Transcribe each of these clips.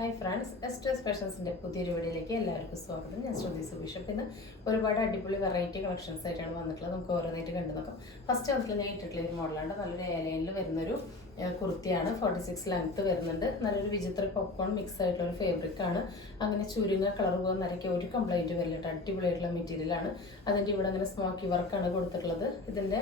Hi friends, എസ്റ്റേഴ്സ് ഫാഷൻസിൻ്റെ പുതിയൊരു വീഡിയോയിലേക്ക് എല്ലാവർക്കും സ്വാഗതം. ഞാൻ ശ്രുതി സുബിഷ്. പിന്നെ ഒരുപാട് അടിപൊളി വെറൈറ്റി കളക്ഷൻസ് ആയിട്ടാണ് വന്നിട്ടുള്ളത്. നമുക്ക് ഓരോന്നായിട്ട് കണ്ടു നോക്കാം. ഫസ്റ്റ് വന്നിട്ടുള്ള ഞാൻ ഇട്ടിട്ടുള്ള ഒരു മോഡലാണ്. നല്ലൊരു എലൈനിൽ വരുന്നൊരു കുർത്തിയാണ്. 46 ലെങ്ത്ത് വരുന്നുണ്ട്. നല്ലൊരു വിചിത്ര പോപ്കോൺ മിക്സ് ആയിട്ടുള്ള ഒരു ഫാബ്രിക്കാണ്. അങ്ങനെ ചുരുങ്ങ കളർ പോകാൻ നിരക്കിയ ഒരു കംപ്ലൈൻറ്റ് വരില്ല. അടിപൊളിയായിട്ടുള്ള മെറ്റീരിയലാണ്. അതിൻ്റെ ഇവിടെ അങ്ങനെ സ്മോക്കി വർക്കാണ് കൊടുത്തിട്ടുള്ളത്. ഇതിൻ്റെ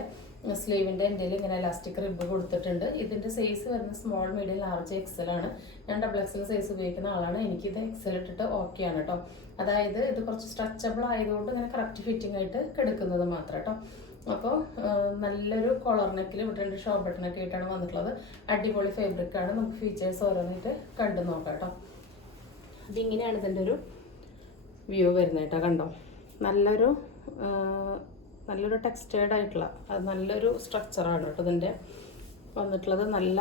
സ്ലീവിൻ്റെ എൻ്റെ ഇങ്ങനെ ഇലാസ്റ്റിക് റിബ് കൊടുത്തിട്ടുണ്ട്. ഇതിൻ്റെ സൈസ് വരുന്നത് സ്മോൾ, മീഡിയം, ലാർജ്, എക്സൽ ആണ്. ഞാൻ ഡബിൾ എക്സൽ സൈസ് ഉപയോഗിക്കുന്ന ആളാണ്. എനിക്കിത് എക്സൽ ഇട്ടിട്ട് ഓക്കെ ആണ് കേട്ടോ. അതായത് ഇത് കുറച്ച് സ്ട്രെച്ചബിൾ ആയതുകൊണ്ട് ഇങ്ങനെ കറക്റ്റ് ഫിറ്റിംഗ് ആയിട്ട് കിടക്കുന്നത് മാത്രം കേട്ടോ. അപ്പോൾ നല്ലൊരു കോളർ നെക്കിൽ ഇവിടെ 2 ഷോ ബട്ടണൊക്കെ ആയിട്ടാണ് വന്നിട്ടുള്ളത്. അടിപൊളി ഫാബ്രിക്കാണ്. നമുക്ക് ഫീച്ചേഴ്സ് ഓരോന്നായിട്ട് കണ്ടു നോക്കാം കേട്ടോ. ഇതിങ്ങനെയാണ് ഇതിൻ്റെ ഒരു വ്യൂ വരുന്നത് കേട്ടോ. കണ്ടോ, നല്ലൊരു ടെക്സ്റ്റേർഡ് ആയിട്ടുള്ള നല്ലൊരു സ്ട്രക്ചറാണ് കേട്ടോ ഇതിൻ്റെ വന്നിട്ടുള്ളത്. നല്ല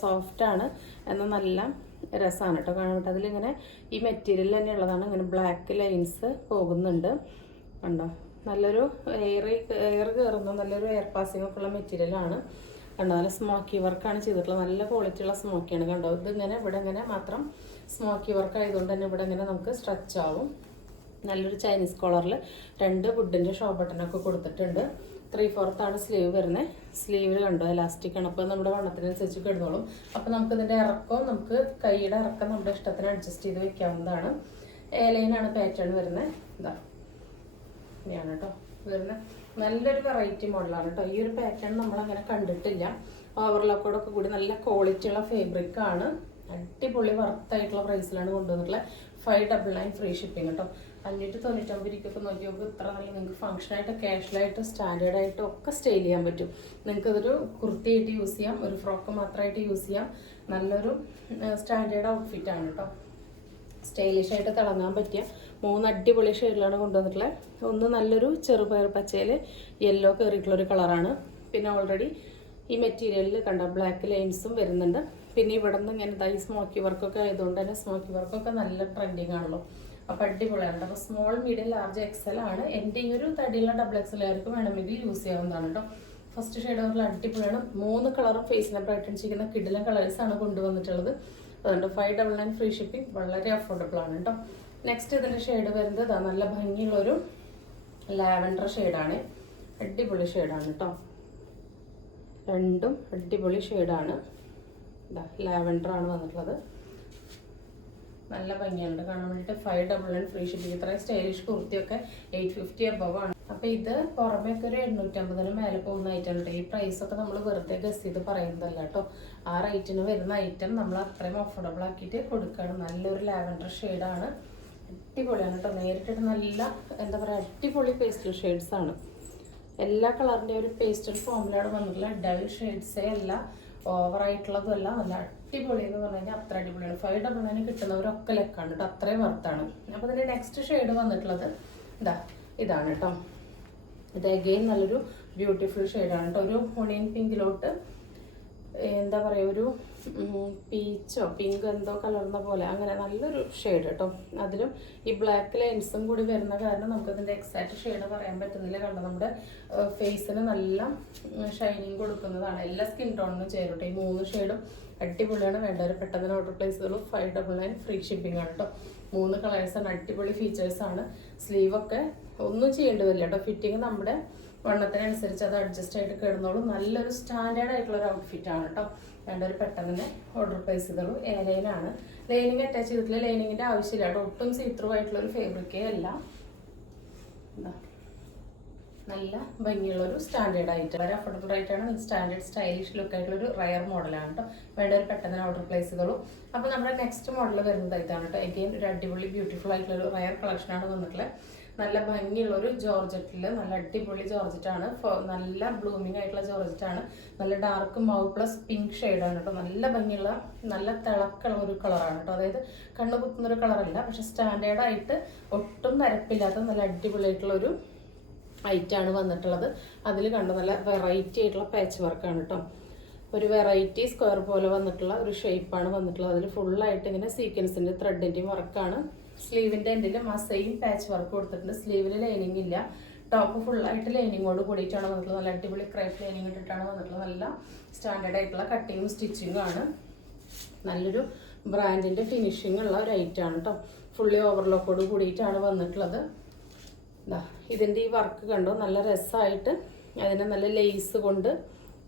സോഫ്റ്റാണ്, എന്നാൽ നല്ല രസമാണ് കേട്ടോ കാണാൻ പറ്റും. അതിലിങ്ങനെ ഈ മെറ്റീരിയൽ തന്നെ ഉള്ളതാണ്. ഇങ്ങനെ ബ്ലാക്ക് ലൈൻസ് പോകുന്നുണ്ട്. കണ്ടോ, നല്ലൊരു എയർ കയറുന്ന നല്ലൊരു എയർ പാസിംഗ് ഒക്കെ ഉള്ള മെറ്റീരിയലാണ്. കണ്ടോ, നല്ല സ്മോക്കി വർക്കാണ് ചെയ്തിട്ടുള്ളത്. നല്ല ക്വാളിറ്റിയുള്ള സ്മോക്കിയാണ്. കണ്ടോ, ഇതിങ്ങനെ ഇവിടെ ഇങ്ങനെ മാത്രം സ്മോക്കി വർക്ക് ആയതുകൊണ്ട് തന്നെ ഇവിടെ ഇങ്ങനെ നമുക്ക് സ്ട്രെച്ച് ആവും. നല്ലൊരു ചൈനീസ് കോളറിൽ 2 വുഡിൻ്റെ ഷോ ബട്ടണൊക്കെ കൊടുത്തിട്ടുണ്ട്. 3/4 സ്ലീവ് വരുന്നത്. സ്ലീവിൽ കണ്ടോ ഇലാസ്റ്റിക് ആണ്. അപ്പോൾ നമ്മുടെ വണ്ണത്തിനനുസരിച്ച് കിടന്നോളും. അപ്പോൾ നമുക്കിതിൻ്റെ നമുക്ക് കൈയുടെ ഇറക്കം നമ്മുടെ ഇഷ്ടത്തിന് അഡ്ജസ്റ്റ് ചെയ്ത് വെക്കാവുന്നതാണ്. എലൈനാണ് പാറ്റേൺ വരുന്നത്. ഇതാ ഇങ്ങനെയാണ് കേട്ടോ വരുന്നത്. നല്ലൊരു വെറൈറ്റി മോഡലാണ് കേട്ടോ. ഈ ഒരു പാറ്റേൺ നമ്മളങ്ങനെ കണ്ടിട്ടില്ല. ഓവർലോക്കോടൊക്കെ കൂടി നല്ല ക്വാളിറ്റിയുള്ള ഫാബ്രിക്കാണ്. അടിപൊളി വർത്തായിട്ടുള്ള പ്രൈസിലാണ് കൊണ്ടുവന്നിട്ടുള്ളത്. 599 ഫ്രീ ഷിപ്പിംഗ് കേട്ടോ. 599 രൂപയ്ക്കൊക്കെ നോക്കി നോക്കുക. ഇത്ര നല്ല നിങ്ങൾക്ക് ഫംഗ്ഷനായിട്ട്, കാഷ്വലായിട്ട്, സ്റ്റാൻഡേർഡായിട്ട് ഒക്കെ സ്റ്റൈൽ ചെയ്യാൻ പറ്റും. നിങ്ങൾക്ക് ഇതൊരു കുർത്തിയായിട്ട് യൂസ് ചെയ്യാം, ഒരു ഫ്രോക്ക് മാത്രമായിട്ട് യൂസ് ചെയ്യാം. നല്ലൊരു സ്റ്റാൻഡേർഡ് ഔട്ട്ഫിറ്റാണ് കേട്ടോ. സ്റ്റൈലിഷായിട്ട് തിളങ്ങാൻ പറ്റിയ 3 അടിപൊളി ഷെയ്ഡിലാണ് കൊണ്ടുവന്നിട്ടുള്ളത്. ഒന്ന് നല്ലൊരു ചെറുപയർ പച്ചയിൽ യെല്ലോ കയറിയിട്ടുള്ളൊരു കളറാണ്. പിന്നെ ഓൾറെഡി ഈ മെറ്റീരിയലിൽ കണ്ട ബ്ലാക്ക് ലൈൻസും വരുന്നുണ്ട്. പിന്നെ ഇവിടെ നിന്ന് ഇങ്ങനെ ഈ സ്മോക്കി വർക്കൊക്കെ ആയതുകൊണ്ട് തന്നെ സ്മോക്കി വർക്കൊക്കെ നല്ല ട്രെൻഡിങ് ആണല്ലോ. അപ്പോൾ അടിപൊളിയാണ്. അപ്പോൾ സ്മോൾ, മീഡിയം, ലാർജ്, എക്സൽ ആണ്. എൻ്റെ ഈ ഒരു തടിയുള്ള ഡബിൾ എക്സലുകാർക്ക് വേണമെങ്കിൽ യൂസ് ചെയ്യാവുന്നതാണ് കേട്ടോ. ഫസ്റ്റ് ഷെയ്ഡ് ഓവറിൽ അടിപൊളിയാണ്. 3 കളറും ഫേസിനെ ബ്രൈറ്റൻ ചെയ്യുന്ന കിടിലൻ കളേഴ്സാണ് കൊണ്ടുവന്നിട്ടുള്ളത്. അതുകൊണ്ട് 599 ഫ്രീ ഷിപ്പിംഗ് വളരെ അഫോർഡബിൾ ആണ് കേട്ടോ. നെക്സ്റ്റ് ഇതിൻ്റെ ഷെയ്ഡ് വരുന്നത് നല്ല ഭംഗിയുള്ളൊരു ലാവൻഡർ ഷെയ്ഡാണ്. അടിപൊളി ഷെയ്ഡാണ് കേട്ടോ. രണ്ടും അടിപൊളി ഷെയ്ഡാണ്. ഇതാ ലാവൻഡറാണ് വന്നിട്ടുള്ളത്. നല്ല ഭംഗിയുണ്ട് കാണാൻ വേണ്ടിയിട്ട്. 599 ഫ്രീ ഷിപ്പിംഗ്. ഇത്രയും സ്റ്റൈലിഷ് കുർത്തിയൊക്കെ 850 അബവ് ആണ്. അപ്പോൾ ഇത് പുറമേയൊക്കെ ഒരു 850 മേലെ പോകുന്ന ഐറ്റം കേട്ടോ. ഈ പ്രൈസൊക്കെ നമ്മൾ വെറുതെ ഗസ് ചെയ്ത് പറയുന്നതല്ല കേട്ടോ. ആ റേറ്റിന് വരുന്ന ഐറ്റം നമ്മൾ അത്രയും അഫോർഡബിൾ ആക്കിയിട്ട് കൊടുക്കുകയാണ്. നല്ലൊരു ലാവൻഡർ ഷെയ്ഡാണ്. അടിപൊളിയാണ് കേട്ടോ. നേരിട്ടിട്ട് നല്ല എന്താ പറയുക, അടിപൊളി പേസ്റ്റൽ ഷെയ്ഡ്സാണ്. എല്ലാ കളറിൻ്റെ ഒരു പേസ്റ്റൽ ഫോമിലാണ് വന്നിട്ടുള്ള. ഡൾ ഷെയ്ഡ്സേ അല്ല, ഓവറായിട്ടുള്ളതുമല്ല. നല്ല അടിപൊളി എന്ന് പറഞ്ഞു കഴിഞ്ഞാൽ അത്ര അടിപൊളിയാണ്. 599 കിട്ടുന്നവരൊക്കെ ലെക്കാണ് കേട്ടോ. അത്രയും വർത്താണ്. അപ്പോൾ ഇതിൻ്റെ നെക്സ്റ്റ് ഷെയ്ഡ് വന്നിട്ടുള്ളത് ഇതാണ് കേട്ടോ. ഇത് അഗെയിൻ നല്ലൊരു ബ്യൂട്ടിഫുൾ ഷെയ്ഡാണ് കേട്ടോ. ഒരു ഒണിയൻ പിങ്കിലോട്ട് എന്താ പറയുക, ഒരു പീച്ചോ പിങ്ക് എന്തോ കലർന്ന പോലെ അങ്ങനെ നല്ലൊരു ഷെയ്ഡ് കേട്ടോ. അതിലും ഈ ബ്ലാക്ക് ലൈൻസും കൂടി വരുന്ന കാരണം നമുക്കതിൻ്റെ എക്സാക്റ്റ് ഷെയ്ഡ് പറയാൻ പറ്റുന്നില്ല. കണ്ടോ, നമ്മുടെ ഫേസിന് നല്ല ഷൈനിങ് കൊടുക്കുന്നതാണ്. എല്ലാ സ്കിൻ ടോണിനും ചേരും കേട്ടോ. ഈ 3 ഷെയ്ഡും അടിപൊളിയാണ്. വേണ്ടവർ പെട്ടെന്ന് ഓർഡർ പ്ലേസ് ചെയ്തോളൂ. 599 ഫ്രീ ഷിപ്പിംഗ് ആണ് കേട്ടോ. 3 കളേഴ്സാണ്. അടിപൊളി ഫീച്ചേഴ്സാണ്. സ്ലീവൊക്കെ ഒന്നും ചെയ്യേണ്ടി വരില്ല കേട്ടോ. ഫിറ്റിങ് നമ്മുടെ വണ്ണത്തിനനുസരിച്ച് അത് അഡ്ജസ്റ്റ് ആയിട്ട് കിടന്നോളൂ. നല്ലൊരു സ്റ്റാൻഡേർഡ് ആയിട്ടുള്ളൊരു ഔട്ട്ഫിറ്റാണ് കേട്ടോ. വേണ്ടവർ പെട്ടെന്ന് തന്നെ ഓർഡർ പ്ലേസ് ചെയ്തോളൂ. എയർലൈനാണ്. ലൈനിങ് അറ്റാച്ച് ചെയ്തിട്ടില്ല. ലൈനിങ്ങിൻ്റെ ആവശ്യമില്ല കേട്ടോ. ഒട്ടും സീത്രൂ ആയിട്ടുള്ളൊരു ഫാബ്രിക്കേ അല്ല. നല്ല ഭംഗിയുള്ളൊരു സ്റ്റാൻഡേർഡ് ആയിട്ട് വളരെ അഫോർഡബിൾ ആയിട്ടാണ്. സ്റ്റാൻഡേർഡ് സ്റ്റൈലിഷ് ലുക്ക് ആയിട്ടുള്ളൊരു റയർ മോഡലാണ് കേട്ടോ. വേണ്ടവർ പെട്ടെന്ന് ഓർഡർ പ്ലേസ് ചെയ്തോളൂ. അപ്പോൾ നമ്മുടെ നെക്സ്റ്റ് മോഡൽ വരുന്നത് ഇതാണ് കേട്ടോ. എഗെയിൻ ഒരു അടിപൊളി ബ്യൂട്ടിഫുൾ ആയിട്ടുള്ളൊരു റയർ കളക്ഷനാണ് വന്നിട്ടുള്ളത്. നല്ല ഭംഗിയുള്ളൊരു ജോർജറ്റിൽ നല്ല അടിപൊളി ജോർജറ്റാണ്. നല്ല ബ്ലൂമിങ് ആയിട്ടുള്ള ജോർജറ്റാണ്. നല്ല ഡാർക്ക് മൗ പ്ലസ് പിങ്ക് ഷെയ്ഡാണ് കേട്ടോ. നല്ല ഭംഗിയുള്ള നല്ല തിളക്കുള്ള ഒരു കളറാണ് കേട്ടോ. അതായത് കണ്ണു കുത്തുന്നൊരു കളറല്ല, പക്ഷെ സ്റ്റാൻഡേർഡായിട്ട് ഒട്ടും നിരപ്പില്ലാത്ത നല്ല അടിപൊളിയായിട്ടുള്ളൊരു ഐറ്റാണ് വന്നിട്ടുള്ളത്. അതിൽ കണ്ടു നല്ല വെറൈറ്റി ആയിട്ടുള്ള പാച്ച് വർക്കാണ് കേട്ടോ. ഒരു വെറൈറ്റി സ്ക്വയർ പോലെ വന്നിട്ടുള്ള ഒരു ഷേപ്പാണ് വന്നിട്ടുള്ളത്. അതിൽ ഫുള്ളായിട്ട് ഇങ്ങനെ സീക്വൻസിൻ്റെ ത്രെഡിൻ്റെയും വർക്കാണ്. സ്ലീവിൻ്റെ എൻഡിലും ആ സെയിം പാച്ച് വർക്ക് കൊടുത്തിട്ടുണ്ട്. സ്ലീവിൽ ലൈനിങ് ഇല്ല. ടോപ്പ് ഫുള്ളായിട്ട് ലൈനിങ്ങോട് കൂടിയിട്ടാണ് വന്നിട്ടുള്ളത്. നല്ല അടിപൊളി ക്രേപ്പ് ലൈനിങ് ഇട്ടിട്ടാണ് വന്നിട്ടുള്ളത്. നല്ല സ്റ്റാൻഡേർഡ് ആയിട്ടുള്ള കട്ടിങ്ങും സ്റ്റിച്ചിങ്ങും ആണ്. നല്ലൊരു ബ്രാൻഡിൻ്റെ ഫിനിഷിംഗ് ഉള്ള ഒരു ഐറ്റമാണ് കേട്ടോ. ഫുള്ളി ഓവർലോക്കോട് കൂടിയിട്ടാണ് വന്നിട്ടുള്ളത്. ഇതിൻ്റെ ഈ വർക്ക് കണ്ടോ, നല്ല രസമായിട്ട് അതിനെ നല്ല ലേസ് കൊണ്ട്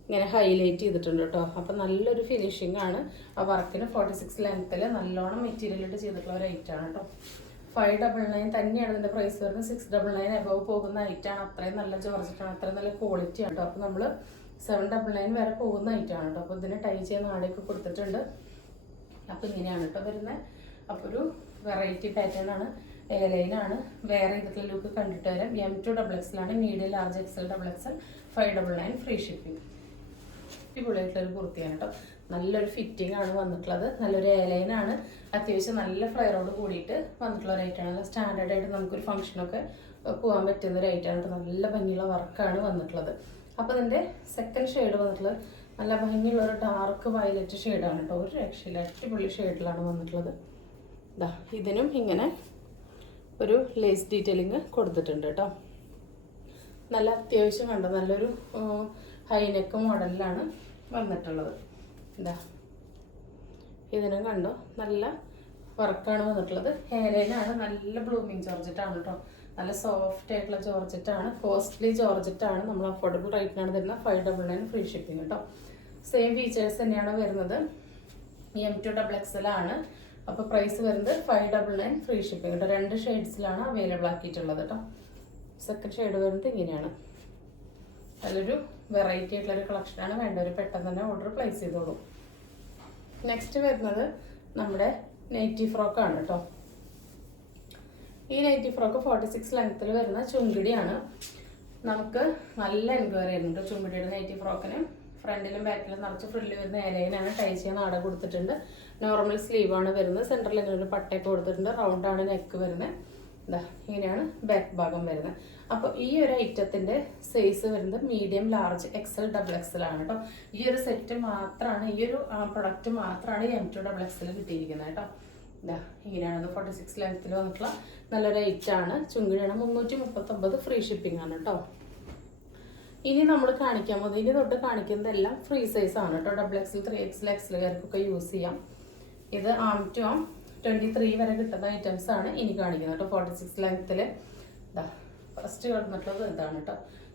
ഇങ്ങനെ ഹൈലൈറ്റ് ചെയ്തിട്ടുണ്ട് കേട്ടോ. അപ്പം നല്ലൊരു ഫിനിഷിംഗ് ആണ് ആ വർക്കിന്. 46 ലെങ്ത്തിൽ നല്ലോണം മെറ്റീരിയൽ ഇട്ട് ചെയ്തിട്ടുള്ള ഒരു ഐറ്റമാണ് കേട്ടോ. 599 തന്നെയാണ് ഇതിൻ്റെ പ്രൈസ് വരുന്നത്. 699 എബവ് പോകുന്ന ഐറ്റമാണ്. അത്രയും നല്ല ജോർജറ്റാണ്, അത്രയും നല്ല ക്വാളിറ്റി ആണ് കേട്ടോ. അപ്പോൾ നമ്മൾ 799 വരെ പോകുന്ന ഐറ്റമാണ് കേട്ടോ. അപ്പോൾ ഇതിന് ടൈ ചെയ്യുന്ന ആടെയൊക്കെ കൊടുത്തിട്ടുണ്ട്. അപ്പോൾ ഇങ്ങനെയാണ് കേട്ടോ വരുന്നത്. അപ്പോൾ ഒരു വെറൈറ്റി പാറ്റേൺ ആണ്. എയർലൈനാണ്. വേറെ ഇതിലുള്ള ലുക്ക് കണ്ടിട്ട് വരാം. M2 XXL ആണ്. Medium large XL XXL 599 free shipping. അടിപൊളിയായിട്ടുള്ളൊരു കുർത്തിയാണ് കേട്ടോ. നല്ലൊരു ഫിറ്റിംഗ് ആണ് വന്നിട്ടുള്ളത്. നല്ലൊരു എയർലൈനാണ്. അത്യാവശ്യം നല്ല ഫ്ലെയറോട് കൂടിയിട്ട് വന്നിട്ടുള്ള ഒരു ഐറ്റമാണ്. നല്ല സ്റ്റാൻഡേർഡ് ആയിട്ട് നമുക്കൊരു ഫംഗ്ഷനൊക്കെ പോകാൻ പറ്റുന്ന ഒരു ഐറ്റമാണ് കേട്ടോ. നല്ല ഭംഗിയുള്ള വർക്കാണ് വന്നിട്ടുള്ളത്. അപ്പോൾ ഇതിൻ്റെ സെക്കൻഡ് ഷെയ്ഡ് വന്നിട്ടുള്ളത് നല്ല ഭംഗിയുള്ള ഒരു ഡാർക്ക് വയലറ്റ് ഷെയ്ഡാണ് കേട്ടോ. ഒരു രക്ഷയില്ല, അടിപൊളി ഷെയ്ഡിലാണ് വന്നിട്ടുള്ളത്. ഇതിനും ഇങ്ങനെ ഒരു ലേസ് ഡീറ്റെയിലിങ് കൊടുത്തിട്ടുണ്ട് കേട്ടോ. നല്ല അത്യാവശ്യം കണ്ടോ, നല്ലൊരു ഹൈനെക്ക് മോഡലിലാണ് വന്നിട്ടുള്ളത്. ഇതിനും കണ്ടോ നല്ല വർക്കാണ് വന്നിട്ടുള്ളത്. ഹെയർലൈനാണ്. നല്ല ബ്ലൂമിങ് ജോർജറ്റാണ് കേട്ടോ. നല്ല സോഫ്റ്റ് ആയിട്ടുള്ള ജോർജറ്റാണ്. കോസ്റ്റ്ലി ജോർജറ്റാണ്. നമ്മൾ അഫോർഡബിൾ റേറ്റിനാണ് തരുന്നത്. 599 ഫ്രീ ഷിപ്പിംഗ് കേട്ടോ. സെയിം ഫീച്ചേഴ്സ് തന്നെയാണ് വരുന്നത്. M2 XXL ആണ്. അപ്പോൾ പ്രൈസ് വരുന്നത് 599 ഫ്രീ ഷിപ്പിംഗ് കേട്ടോ. 2 ഷെയ്ഡ്സിലാണ് അവൈലബിൾ ആക്കിയിട്ടുള്ളത് കേട്ടോ. സെക്കൻഡ് ഷെയ്ഡ് വരുന്നത് ഇങ്ങനെയാണ്. നല്ലൊരു വെറൈറ്റി ആയിട്ടുള്ളൊരു കളക്ഷനാണ്. വേണ്ടവർ പെട്ടെന്ന് തന്നെ ഓർഡർ പ്ലേസ് ചെയ്തോളൂ. നെക്സ്റ്റ് വരുന്നത് നമ്മുടെ നൈറ്റി ഫ്രോക്കാണ് കേട്ടോ. ഈ നൈറ്റി ഫ്രോക്ക് 46 ലെങ്ത്തിൽ വരുന്ന ചുങ്കിടിയാണ്. നമുക്ക് നല്ല എൻക്വയറി ആയിരുന്നു ചുങ്കിടിയുടെ നൈറ്റി ഫ്രോക്കിന്. ഫ്രണ്ടിലും ബാക്കിലും നിറച്ച് ഫ്രില്ല് വരുന്ന എലൈനാണ്. ടൈ ചെയ്യാൻ ആട കൊടുത്തിട്ടുണ്ട്. നോർമൽ സ്ലീവാണ് വരുന്നത്. സെൻറ്ററിൽ ഇങ്ങനെ ഒരു പട്ടയൊക്കെ കൊടുത്തിട്ടുണ്ട്. റൗണ്ടാണ് നെക്ക് വരുന്നത്. ഇങ്ങനെയാണ് ബാക്ക് ഭാഗം വരുന്നത്. അപ്പോൾ ഈ ഒരു ഐറ്റത്തിൻ്റെ സൈസ് വരുന്നത് മീഡിയം ലാർജ് XL XXL ആണ് കേട്ടോ. ഈ ഒരു സെറ്റ് മാത്രമാണ്, ഈ ഒരു പ്രൊഡക്റ്റ് മാത്രമാണ് M2 XXL കിട്ടിയിരിക്കുന്നത് കേട്ടോ. ഇങ്ങനെയാണ് 46 ലെങ്ത്തിൽ വന്നിട്ടുള്ള നല്ലൊരു ഐറ്റാണ്. ചുങ്കിടിയാണ്. 339 ഫ്രീ ഷിപ്പിംഗ് ആണ് കേട്ടോ. ഇനി നമ്മൾ കാണിക്കാൻ പോകുന്നത്, ഇനി തൊട്ട് കാണിക്കുന്നതെല്ലാം ഫ്രീ സൈസ് ആണ് കേട്ടോ. XXL 3XL XLകാർക്കൊക്കെ യൂസ് ചെയ്യാം. ഇത് ആം ടു ആം 23 വരെ കിട്ടുന്ന ഐറ്റംസ് ആണ് ഇനി കാണിക്കുന്നത് കേട്ടോ. 46 ലെങ്ത്തിൽ ഫസ്റ്റ് കിടന്നിട്ടുള്ളത് ഇതാണ് കേട്ടോ.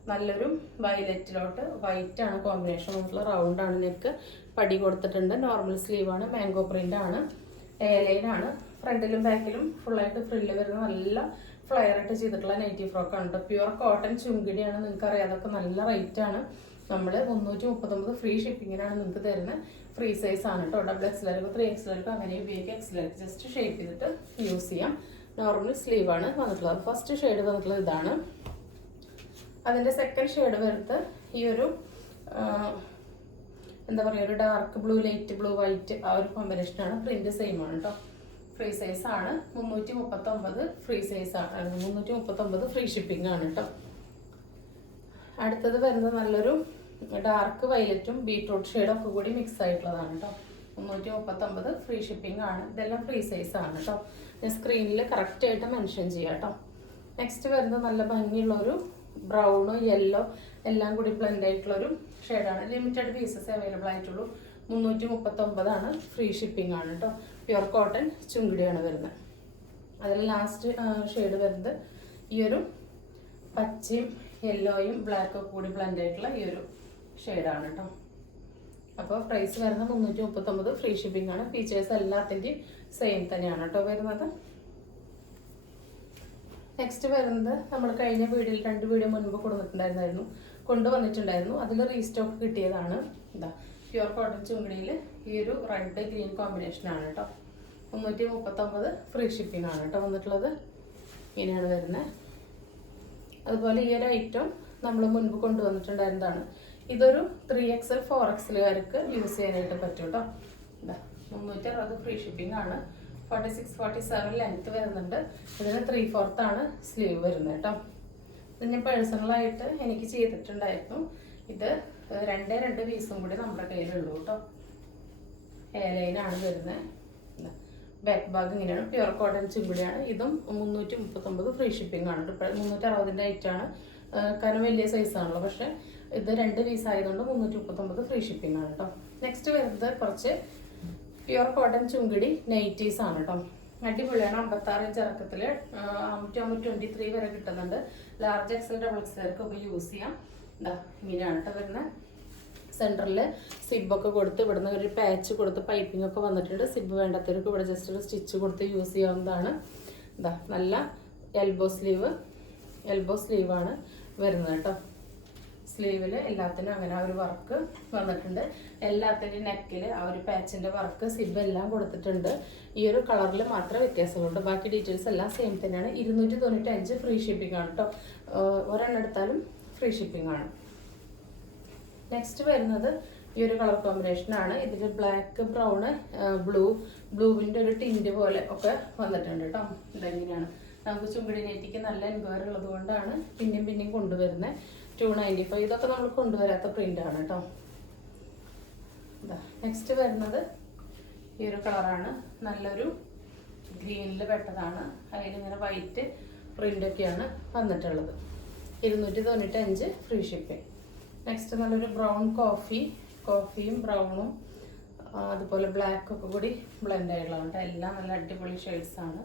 നല്ലൊരു വയലറ്റിലോട്ട് വൈറ്റ് ആണ് കോമ്പിനേഷൻ വന്നിട്ടുള്ള. റൗണ്ടാണ് നെക്ക്. പടി കൊടുത്തിട്ടുണ്ട്. നോർമൽ സ്ലീവാണ്. മാംഗോ പ്രിന്റ് ആണ്. എയർലൈനാണ്. ഫ്രണ്ടിലും ബാക്കിലും ഫുള്ളായിട്ട് ഫ്രില്ല് വരുന്ന നല്ല ഫ്ലയർ ആയിട്ട് ചെയ്തിട്ടുള്ള നൈറ്റി ഫ്രോക്കാണ് കേട്ടോ. പ്യുവർ കോട്ടൺ ചുങ്കിടിയാണ്. നിങ്ങൾക്ക് അറിയാം, അതൊക്കെ നല്ല റേറ്റ് ആണ്. നമ്മൾ 339 ഫ്രീ ഷിപ്പിങ്ങിനാണ് നിങ്ങൾക്ക് തരുന്നത്. ഫ്രീ സൈസ് ആണ് കേട്ടോ. XXL 3XL അങ്ങനെ ഉപയോഗിക്കാം. XL ജസ്റ്റ് ഷേപ്പ് ചെയ്തിട്ട് യൂസ് ചെയ്യാം. നോർമൽ സ്ലീവാണ് വന്നിട്ടുള്ളത്. ഫസ്റ്റ് ഷെയ്ഡ് വന്നിട്ടുള്ളത് ഇതാണ്. അതിൻ്റെ സെക്കൻഡ് ഷെയ്ഡ് വരുന്നത് ഈ ഒരു എന്താ പറയുക, ഒരു dark blue, light blue, white ആ ഒരു കോമ്പിനേഷനാണ്. പ്രിന്റ് സെയിം ആണ് കേട്ടോ. ഫ്രീ സൈസ് ആണ്. 339 ഫ്രീ സൈസ് ആണ്. 339 ഫ്രീ ഷിപ്പിംഗ് ആണ് കേട്ടോ. അടുത്തത് വരുന്നത് നല്ലൊരു ഡാർക്ക് വയലറ്റും ബീട്രൂട്ട് ഷെയ്ഡും ഒക്കെ കൂടി മിക്സ് ആയിട്ടുള്ളതാണ് കേട്ടോ. 339 ഫ്രീ ഷിപ്പിംഗ് ആണ്. ഇതെല്ലാം ഫ്രീ സൈസ് ആണ് കേട്ടോ. ഞാൻ സ്ക്രീനിൽ കറക്റ്റ് ആയിട്ട് മെൻഷൻ ചെയ്യാം കേട്ടോ. നെക്സ്റ്റ് വരുന്നത് നല്ല ഭംഗിയുള്ളൊരു ബ്രൗണോ യെല്ലോ എല്ലാം കൂടി ബ്ലെൻഡ് ആയിട്ടുള്ളൊരു ഷെയ്ഡാണ്. ലിമിറ്റഡ് പീസസ് അവൈലബിൾ ആയിട്ടുള്ളൂ. 339 ആണ്. ഫ്രീ ഷിപ്പിംഗ് ആണ് കേട്ടോ. പ്യുവർ കോട്ടൺ ചുങ്കിടിയാണ് വരുന്നത്. അതിൽ ലാസ്റ്റ് ഷെയ്ഡ് വരുന്നത് ഈ ഒരു പച്ചയും യെല്ലോയും ബ്ലാക്കും കൂടി ബ്ലെൻഡ് ആയിട്ടുള്ള ഈ ഒരു ഷെയ്ഡാണ് കേട്ടോ. അപ്പോൾ പ്രൈസ് വരുന്നത് 339 ഫ്രീ ഷിപ്പിംഗ് ആണ്. ഫീച്ചേഴ്സ് എല്ലാത്തിൻ്റെയും സെയിം തന്നെയാണ് കേട്ടോ വരുന്നത്. നെക്സ്റ്റ് വരുന്നത് നമ്മൾ കഴിഞ്ഞ വീഡിയോയിൽ 2 വീഡിയോ മുൻപ് കൊണ്ടുവന്നിട്ടുണ്ടായിരുന്നു. അതിൽ റീസ്റ്റോക്ക് കിട്ടിയതാണ്. പ്യുവർ കോട്ടൺ ചുങ്കിടിയിൽ ഈ ഒരു റെഡ് ഗ്രീൻ കോമ്പിനേഷനാണ് കേട്ടോ. 339 ഫ്രീ ഷിപ്പിംഗ് ആണ് കേട്ടോ വന്നിട്ടുള്ളത്. ഇങ്ങനെയാണ് വരുന്നത്. അതുപോലെ ഈ ഒരു ഐറ്റം നമ്മൾ മുൻപ് കൊണ്ടുവന്നിട്ടുണ്ടായിരുന്നതാണ്. ഇതൊരു 3XL 4XLകാർക്ക് യൂസ് ചെയ്യാനായിട്ട് പറ്റും കേട്ടോ. 360 ഫ്രീ ഷിപ്പിംഗ് ആണ്. 46-47 ലെങ്ത് വരുന്നുണ്ട്. ഇതിന് 3/4 ആണ് സ്ലീവ് വരുന്നത് കേട്ടോ. ഇത് ഞാൻ പേഴ്സണലായിട്ട് എനിക്ക് ചെയ്തിട്ടുണ്ടായിരുന്നു. ഇത് 2 പീസും കൂടി നമ്മുടെ കയ്യിലുള്ളൂ കേട്ടോ. എയർലൈനാണ് വരുന്നത്. ബാക്ക് ഭാഗം ഇങ്ങനെയാണ്. പ്യുവർ കോട്ടൺ ചുങ്കിടിയാണ്. ഇതും 339 ഫ്രീ ഷിപ്പിംഗ് ആണ്. 360 ഐറ്റാണ്. കാരണം വലിയ സൈസാണല്ലോ. പക്ഷെ ഇത് 2 പീസ് ആയതുകൊണ്ട് 339 ഫ്രീ ഷിപ്പിംഗ് ആണ് കേട്ടോ. നെക്സ്റ്റ് വരുന്നത് കുറച്ച് പ്യുർ കോട്ടൺ ചുങ്കിടി നൈറ്റീസ് ആണ് കേട്ടോ. അടിപൊളിയാണ്. 56 ഇഞ്ച് ഇറക്കത്തിൽ 23 വരെ കിട്ടുന്നുണ്ട്. ലാർജ് എക്സൽ ഡബിൾ എക്സലൊക്കെ യൂസ് ചെയ്യാം. എന്താ ഇങ്ങനെയാണ് കേട്ടോ വരുന്നത്. സെൻറ്ററിൽ സിബൊക്കെ കൊടുത്ത് ഇവിടുന്ന് ഒരു പാച്ച് കൊടുത്ത് പൈപ്പിംഗ് ഒക്കെ വന്നിട്ടുണ്ട്. സിബ് വേണ്ടാത്തവർക്ക് ഇവിടെ ജസ്റ്റ് ഒരു സ്റ്റിച്ച് കൊടുത്ത് യൂസ് ചെയ്യാവുന്നതാണ്. എന്താ നല്ല എൽബോ സ്ലീവാണ് വരുന്നത് കേട്ടോ. സ്ലീവിൽ എല്ലാത്തിനും അങ്ങനെ ആ ഒരു വർക്ക് വന്നിട്ടുണ്ട്. എല്ലാത്തിൻ്റെയും നെക്കിൽ ആ ഒരു പാച്ചിൻ്റെ വർക്ക് സിബ് എല്ലാം കൊടുത്തിട്ടുണ്ട്. ഈ ഒരു കളറിൽ മാത്രമേ വ്യത്യാസമുള്ളൂ. ബാക്കി ഡീറ്റെയിൽസ് എല്ലാം സെയിം തന്നെയാണ്. 295 ഫ്രീ ഷിപ്പിംഗ് ആണ് കേട്ടോ. ഒരെണ്ണം എടുത്താലും ഫ്രീ ഷിപ്പിംഗ് ആണ്. നെക്സ്റ്റ് വരുന്നത് ഈ ഒരു കളർ കോമ്പിനേഷൻ ആണ്. ഇതിൽ ബ്ലാക്ക്, ബ്രൗണ്, ബ്ലൂവിൻ്റെ ഒരു ടിൻറ്റ് പോലെ ഒക്കെ വന്നിട്ടുണ്ട് കേട്ടോ. ഇതെങ്ങനെയാണ് നമുക്ക് ചുങ്കിടി നൈറ്റിക്ക് നല്ല എൻക്വയറി ഉള്ളത് കൊണ്ടാണ് പിന്നെയും കൊണ്ടുവരുന്നത്. 295 ഇതൊക്കെ നമ്മൾ കൊണ്ടുവരാത്ത പ്രിന്റ് ആണ് കേട്ടോ. നെക്സ്റ്റ് വരുന്നത് ഈ ഒരു കളറാണ്. നല്ലൊരു ഗ്രീനിൽ പെട്ടതാണ്. അതിലിങ്ങനെ വൈറ്റ് പ്രിൻ്റൊക്കെയാണ് വന്നിട്ടുള്ളത്. 295 ഫ്രീ ഷിപ്പിംഗ്. നെക്സ്റ്റ് നല്ലൊരു ബ്രൗൺ കോഫിയും ബ്രൗണും അതുപോലെ ബ്ലാക്കൊക്കെ കൂടി ബ്ലെൻഡ് ആയിട്ടുള്ളതാണ്. എല്ലാം നല്ല അടിപൊളി ഷെയ്ഡ്സാണ്.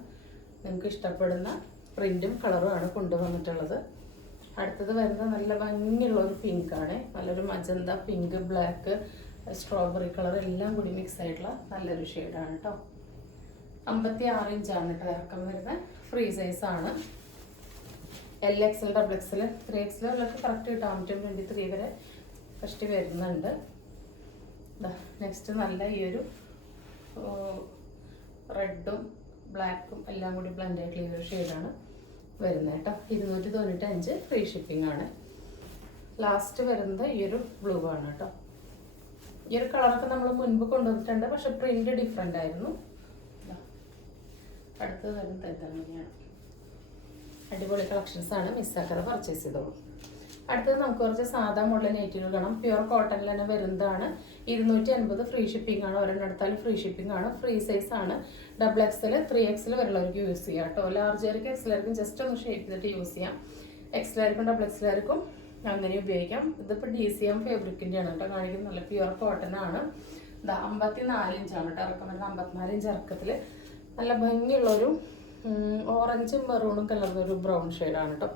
നിങ്ങൾക്ക് ഇഷ്ടപ്പെടുന്ന പ്രിൻറ്റും കളറും ആണ് കൊണ്ടുവന്നിട്ടുള്ളത്. അടുത്തത് വരുന്നത് നല്ല ഭംഗിയുള്ള ഒരു പിങ്കാണ്. നല്ലൊരു magenta, pink, black, strawberry colour എല്ലാം കൂടി മിക്സ് ആയിട്ടുള്ള നല്ലൊരു ഷെയ്ഡാണ് കേട്ടോ. 56 ഇഞ്ചാണ് കേട്ടോ ഇറക്കം വരുന്നത്. ഫ്രീ സൈസാണ്. LXL, XXL, 3XL ഉള്ളവർക്ക് കറക്റ്റ് കിട്ടാൻ പറ്റും. 23 വരെ കഷ്ടി വരുന്നുണ്ട്. നെക്സ്റ്റ് നല്ല ഈ ഒരു റെഡും ബ്ലാക്കും എല്ലാം കൂടി ബ്ലെൻഡ് ആയിട്ടുള്ള ഈ ഒരു ഷെയ്ഡാണ് വരുന്നത് കേട്ടോ. 295 ഫ്രീ ഷിപ്പിംഗ് ആണ്. ലാസ്റ്റ് വരുന്നത് ഈ ഒരു ബ്ലൂ ആണ് കേട്ടോ. ഈ ഒരു കളറൊക്കെ നമ്മൾ മുൻപ് കൊണ്ടുവന്നിട്ടുണ്ട്, പക്ഷെ പ്രിന്റ് ഡിഫറെൻ്റ് ആയിരുന്നു. അടുത്തത് വരുന്നത് ഇതങ്ങനെയാണ്. അടിപൊളി കളക്ഷൻസ് ആണ്. മിസ്സാക്കാതെ പർച്ചേസ് ചെയ്തോളൂ. അടുത്തത് നമുക്ക് കുറച്ച് സാധാ മോഡൽ നൈറ്റികൾ കാണാം. പ്യുർ കോട്ടണിൽ തന്നെ വരുന്നതാണ്. 250 ഫ്രീ ഷിപ്പിംഗ് ആണ്. ഒരെണ്ണം എടുത്താലും ഫ്രീ ഷിപ്പിംഗ് ആണ്. ഫ്രീ സൈസ് ആണ്. XXL, 3XL വരെയുള്ളവർക്ക് യൂസ് ചെയ്യാം കേട്ടോ. ലാർജർക്കും എക്സലർക്കും ജസ്റ്റ് ഒന്ന് ഷേപ്പ് ചെയ്തിട്ട് യൂസ് ചെയ്യാം. XLർക്കും XXLർക്കും അങ്ങനെ ഉപയോഗിക്കാം. ഇതിപ്പോൾ DCM ഫാബ്രിക്കിൻ്റെ ആണ് കേട്ടോ കാണിക്കുന്നത്. നല്ല പ്യുർ കോട്ടൺ ആണ്. 54 ഇഞ്ചാണ് കേട്ടോ ഇറക്കം വരുന്നത്. 54 ഇഞ്ച് ഇറക്കത്തിൽ നല്ല ഭംഗിയുള്ളൊരു ഓറഞ്ചും മെറൂണും കലർന്ന ഒരു ബ്രൗൺ ഷെയ്ഡാണ് കേട്ടോ.